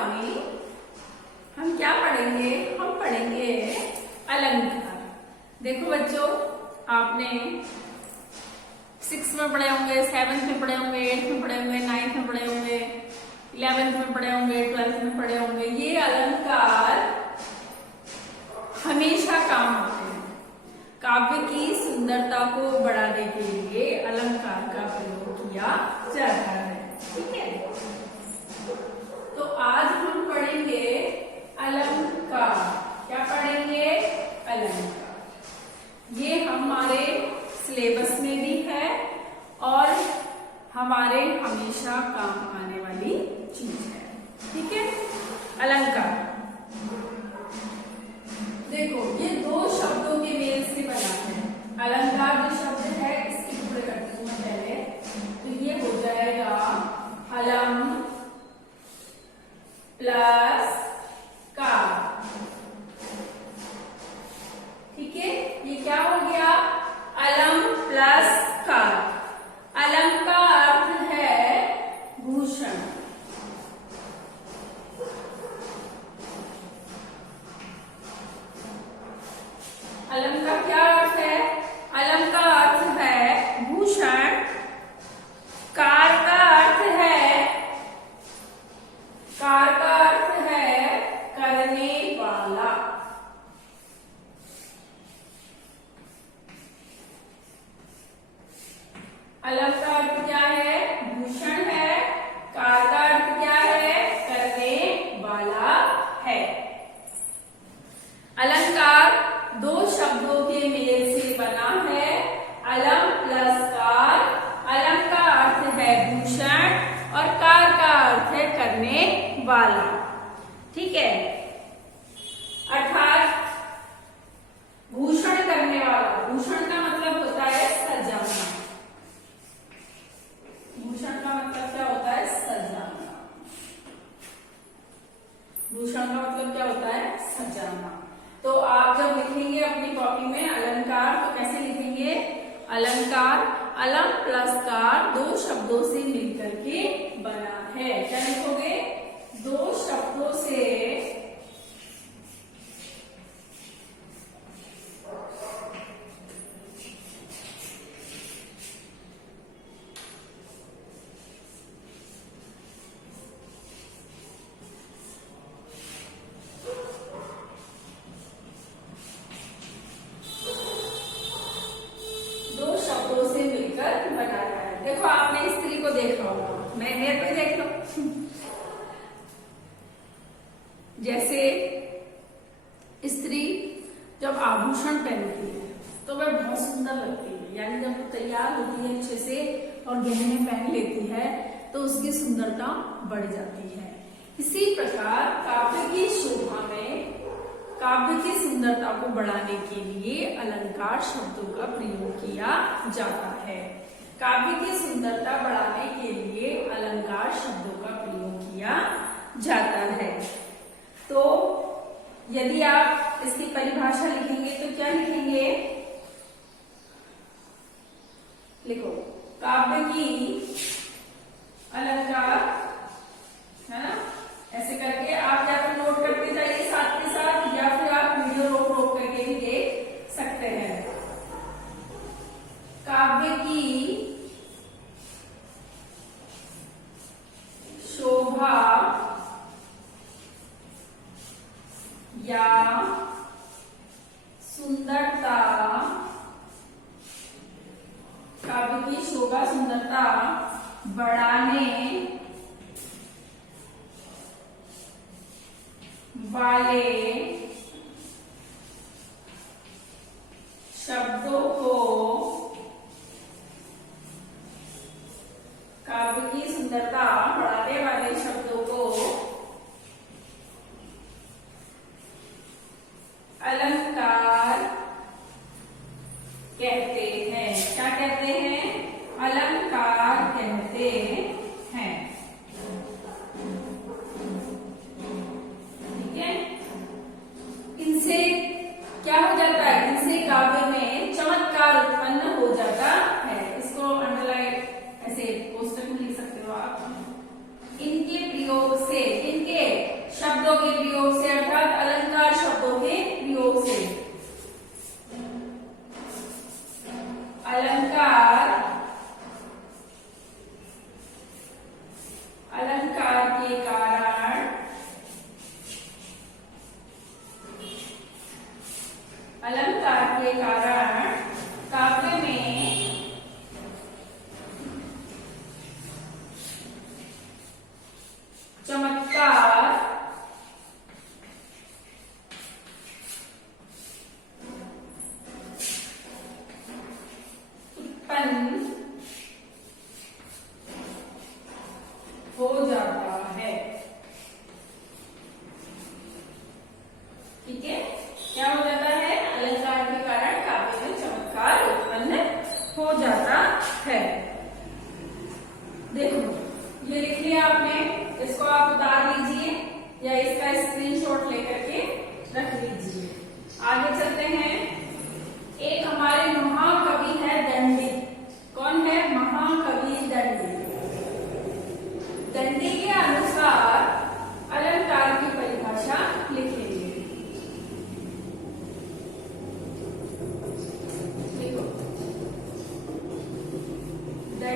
Morning. हम क्या पढ़ेंगे? हम पढ़ेंगे अलंकार। देखो बच्चों, आपने 6 में पढ़े होंगे, 7th में पढ़े होंगे, 8th में पढ़े होंगे, 9th में पढ़े होंगे, 11th में पढ़े होंगे, 12th में पढ़े होंगे। ये अलंकार हमेशा काम आते हैं। काव्य की सुंदरता को बढ़ाने के लिए अलंकार का प्रयोग किया जाता है। ठीक है, तो आज हम पढ़ेंगे अलंकार। क्या पढ़ेंगे? अलंकार। ये हमारे सिलेबस में भी है और हमारे हमेशा काम आने वाली चीज है। ठीक है, अलंकार देखो, ये 2 शब्दों के मेल से बना है। अलंकार जो शब्द है इसके टुकड़े करती हूं मैं पहले, तो ये हो जाएगा अलम प्लस कार। ठीक है, ये क्या हो गया? अलम प्लस कार। अलम का अर्थ है भूषण। अलम का क्या अर्थ है? अलम का अर्थ है भूषण। कार का अर्थ है करने वाला। अलम का अर्थ क्या है? भूषण है। कार का अर्थ क्या है? करने वाला है। अलंकार 2 शब्दों के मेल से बना है। अलम प्लस कार। अलम का अर्थ है भूषण और कार का अर्थ है करने वाला। ठीक है, अर्थात भूषण करने वाला। भूषण का मतलब होता है सजाना। भूषण का मतलब क्या होता है? सजाना। भूषण का मतलब क्या होता है? सजाना। तो आप जब लिखेंगे अपनी कॉपी में अलंकार, तो कैसे लिखेंगे? अलंकार अलम प्लस कार 2 शब्दों से मिलकर के बना है। क्या लिखोगे? 2 शब्दों से मिलकर बनाया है। देखो, आपने स्त्री को देखा होगा, मैं नेर पे देख लो। जैसे स्त्री जब आभूषण पहनती है तो वह बहुत सुंदर लगती है। यानी जब वो तैयार होती है अच्छे से और गहने पहन लेती है तो उसकी सुंदरता बढ़ जाती है। इसी प्रकार काव्य की शोभा में, काव्य की सुंदरता को बढ़ाने के लिए अलंकार शब्दों का प्रयोग किया जाता है। काव्य की सुंदरता बढ़ाने के लिए अलंकार शब्दों का प्रयोग किया जाता है। तो यदि आप इसकी परिभाषा लिखेंगे तो क्या लिखेंगे? लिखो, काव्य की अलंकार, है ना? ऐसे करके आप जाकर नोट करते जाइए साथ के साथ, या फिर आप वीडियो रोक रोक करके भी देख सकते हैं। काव्य की शोभा या सुंदरता, काव्य की शोभा सुंदरता बढ़ाने वाले शब्दों को, काव्य की सुंदरता बढ़ाने वाले शब्दों को अलंकार कहते हैं। क्या कहते हैं? अलंकार कहते हैं। ठीक है, इनसे क्या हो जाता है? इनसे काव्य में चमत्कार उत्पन्न हो जाता है। इसको अंडरलाइन ऐसे पोस्टर में लिख सकते हो आप। इनके प्रयोग से, इनके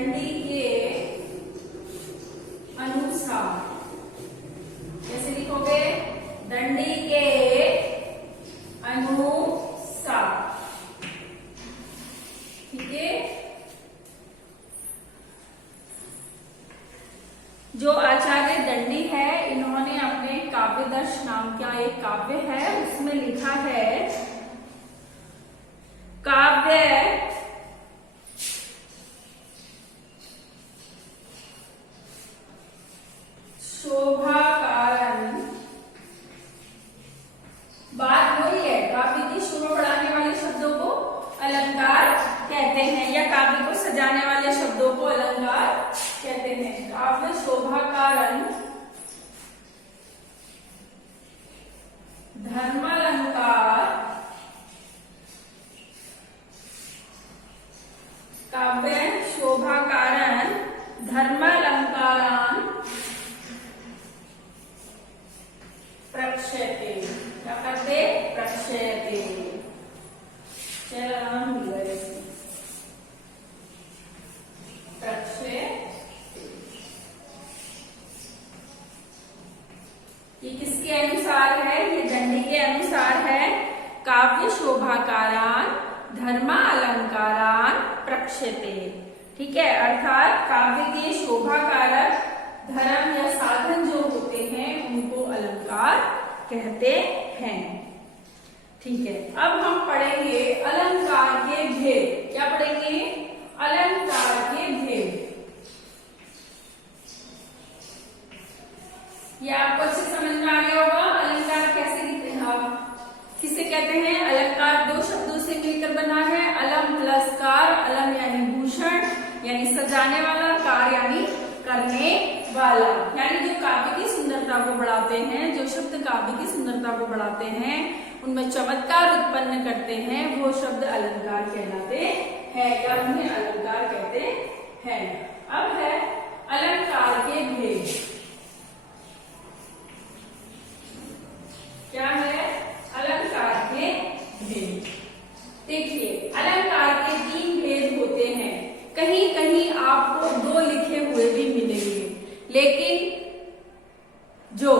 दंडी के अनुसार, कैसे लिखोगे? दंडी के अनुसार, ठीक है। जो आचार्य दंडी है, इन्होंने अपने काव्यदर्श नाम का एक काव्य है, उसमें लिखा है काव्य शोभा कारण। बात वही है, काव्य की शोभा बढ़ाने वाले शब्दों को अलंकार कहते हैं, या काव्य को सजाने वाले शब्दों को अलंकार कहते हैं। काव्य शोभा कारण धर्मालंकार, काव्य शोभा कारण धर्मालंकारान प्रक्षेपे। क्या करते? प्रक्षेपे। चलो नाम मिल गए, प्रक्षेप। ये किसके अनुसार है? ये दंडी के अनुसार है। काव्य शोभाकारान धर्मा अलंकारान प्रक्षेपे, ठीक है। अर्थात काव्य के शोभाकारक धर्म या साधन जो होते हैं उनको अलंकार कहते हैं, ठीक है। अब हम पढ़ेंगे अलंकार के भेद। क्या पढ़ेंगे? अलंकार के भेद। ये आपको अच्छे समझ में आ गया होगा। अलंकार कैसे लिखते हैं आप? किसे कहते हैं? अलंकार दो शब्दों से मिलकर बना है, अलम प्लस कार। अलम यानी भूषण यानी सजाने वाला, कार यानी करने वाला, यानी जो काव्य की सुंदरता को बढ़ाते हैं, जो शब्द काव्य की सुंदरता को बढ़ाते हैं, उनमें चमत्कार उत्पन्न करते हैं, वो शब्द अलंकार कहलाते हैं या उन्हें अलंकार कहते हैं। अब है अलंकार के भेद। क्या है? अलंकार के भेद। देखिए, अलंकार के 3 भेद होते हैं। कहीं कहीं आपको 2 लिखे हुए भी मिलेंगे, लेकिन जो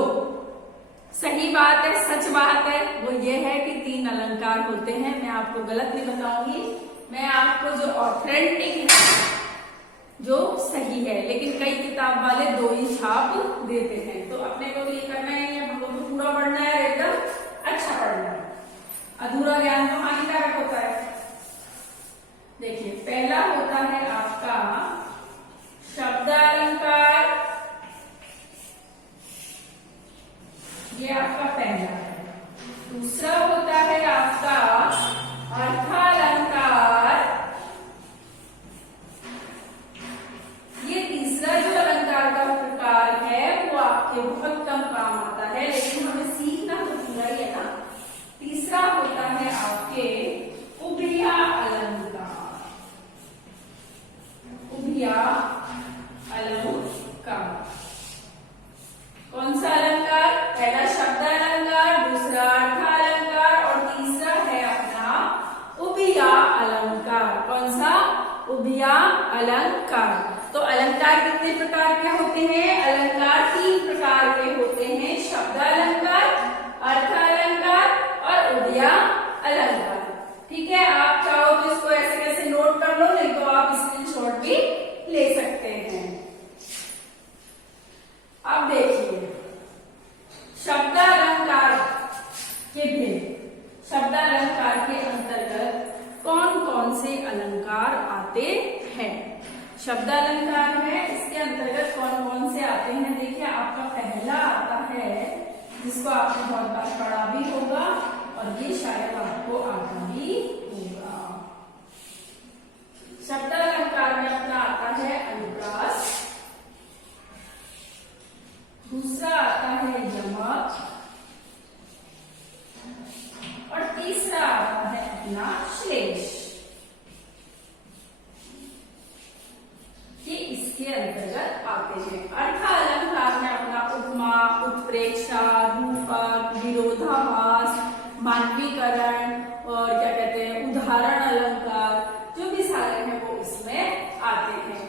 सही बात है, सच बात है, वो ये है कि 3 अलंकार होते हैं। मैं आपको गलत नहीं बताऊंगी, मैं आपको जो ऑथेंटिक है, जो सही है, लेकिन कई किताब वाले 2 ही छाप देते हैं। तो अपने को ये करना है, या हम लोग को पूरा पढ़ना है, एकदम अच्छा पढ़ना है। अधूरा ज्ञान तो हानिकारक होता है। देखिए, पहला होता है आपका शब्द अलंकार। ये आपका पहला है। दूसरा होता है आपका अर्थालंकार। ये तीसरा जो अलंकार का प्रकार है वो आपके बहुत कम काम आता है, लेकिन हमें सीखना तो पूरा ही है ना। तीसरा होता है आपके उभिया अलंकार। उभिया अलंकार कौन सा अलंकार? पहला शब्द अलंकार, दूसरा अर्थ अलंकार और तीसरा है अपना उभिया अलंकार। कौन सा? उभिया अलंकार। तो अलंकार कितने प्रकार के होते हैं? अलंकार 3 प्रकार के होते हैं, शब्द अलंकार, अर्थ अलंकार और उभिया अलंकार, ठीक है। आप चाहो तो इसको ऐसे कैसे नोट कर लो, नहीं तो आप स्क्रीनशॉट भी ले सकते हैं। अब देखिए शब्द अलंकार के भेद। शब्द अलंकार के अंतर्गत कौन कौन से अलंकार आते हैं? शब्द अलंकार है, इसके अंतर्गत कौन कौन से आते हैं? देखिए, आपका पहला आता है, जिसको आपने बहुत बार पढ़ा भी होगा और ये शायद आपको आता भी होगा। शब्द अलंकार में अपना आता है अनुप्रास, दूसरा आता है यमक और तीसरा आता है अपना श्लेष। ये इसके अंतर्गत आते हैं। अर्थ अलंकार में अपना उपमा, उत्प्रेक्षा, रूपक, विरोधाभास, मानवीकरण और क्या कहते हैं उदाहरण अलंकार, जो भी सारे हैं वो इसमें आते हैं।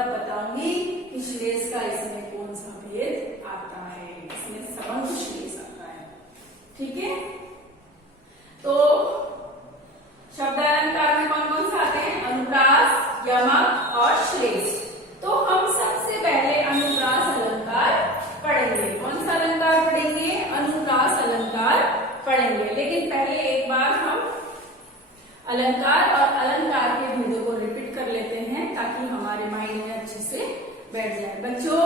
तब बताऊंगी कि श्लेष का इसमें कौन सा भेद आता है, इसमें सवर्ण श्लेष आता है। ठीक है, तो शब्द अलंकार में कौन कौन सा आते हैं? अनुप्रास, यमक और श्लेष। तो हम सबसे पहले अनुप्रास अलंकार पढ़ेंगे। कौन सा अलंकार पढ़ेंगे? अनुप्रास अलंकार पढ़ेंगे। लेकिन पहले एक बार हम अलंकार और अलंकार के भेदों को रिपीट कर लेते हैं ताकि हमारे माइंड में अच्छे से बैठ जाए। बच्चों,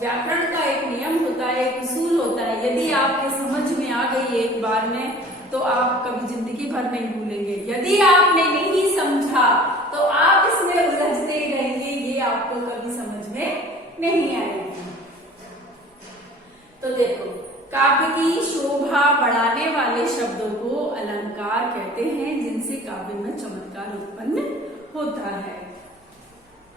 व्याकरण का एक नियम होता है, एक उसूल होता है, यदि आपके समझ में आ गई एक बार में तो आप कभी जिंदगी भर नहीं भूलेंगे। यदि आपने नहीं समझा तो आप इसमें उलझते ही रहेंगे, ये आपको कभी समझ में नहीं आएगी। तो देखो, काव्य की शोभा बढ़ाने वाले शब्दों को अलंकार कहते हैं, जिनसे काव्य में चमत्कार उत्पन्न होता है।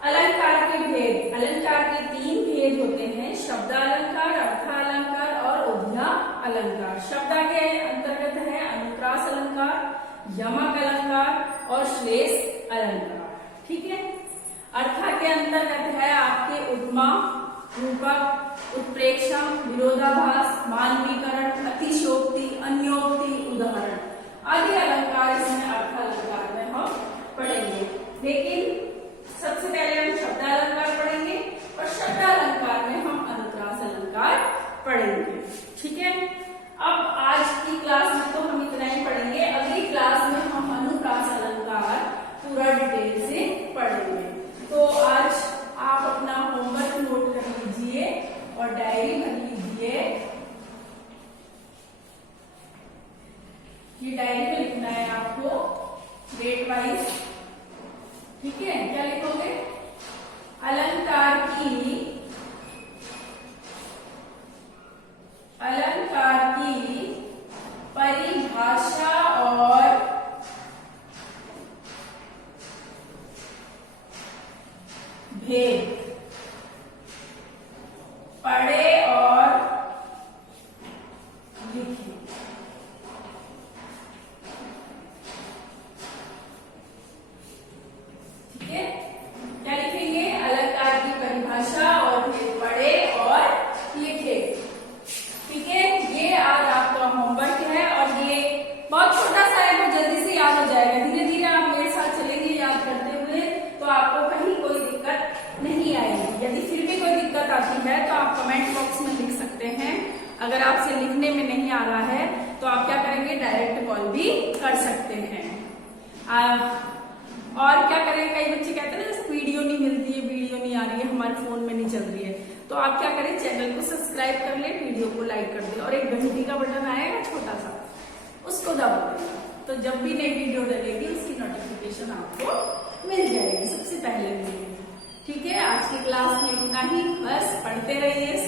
अलंकार के भेद, अलंकार के 3 भेद होते हैं, शब्दालंकार, अर्थालंकार और उभया अलंकार। शब्द के अंतर्गत है अनुप्रास अलंकार, यमक अलंकार और श्लेष अलंकार। ठीक है, अर्थ के अंतर्गत है आपके उपमा, रूपक, उत्प्रेक्षा, विरोधाभास, मानवीकरण, अतिशयोक्ति, अन्योक्ति, उदाहरण आदि अलंकार इसमें अर्थ अलंकार में हम पढ़ेंगे। लेकिन सबसे पहले हम शब्दालंकार पढ़ेंगे और शब्दालंकार में हम अनुप्रास अलंकार पढ़ेंगे। ठीक है, अब आज की क्लास में तो हम इतना ही पढ़ेंगे, अगली क्लास में हम अनुप्रास अलंकार पूरा डिटेल से पढ़ेंगे। तो आज आप अपना होमवर्क नोट कर लीजिए और डायरी भर लीजिए। ये डायरी में लिखना है आपको डेट वाइज। ठीक है, क्या लिखोगे? अलंकार की परिभाषा और भेद पढ़े और लिखे। ठीक है, क्या लिखेंगे? अलंकार की परिभाषा और भेद पढ़े और लिखे। ठीक है, ये आज आपका होमवर्क है और ये बहुत छोटा सा है, तो जल्दी से याद हो जाएगा। धीरे धीरे आप मेरे साथ चलेंगे याद करते हुए, तो आपको कहीं कोई दिक्कत नहीं आएगी। यदि फिर भी कोई दिक्कत आती है तो आप कमेंट बॉक्स में लिख सकते हैं। अगर आपसे लिखने में नहीं आ रहा है तो आप क्या करेंगे? डायरेक्ट कॉल भी कर सकते हैं। और क्या करें, कई बच्चे कहते हैं ना वीडियो नहीं मिलती है, वीडियो नहीं आ रही है, हमारे फोन में नहीं चल रही है, तो आप क्या करें? चैनल को सब्सक्राइब कर ले, वीडियो को लाइक कर दे और एक घंटी का बटन आएगा छोटा सा, उसको दबा देना। तो जब भी नई वीडियो डलेगी उसकी नोटिफिकेशन आपको मिल जाएगी सबसे पहले मिलेगी। ठीक है, आज की क्लास में इतना ही। बस पढ़ते रहिए,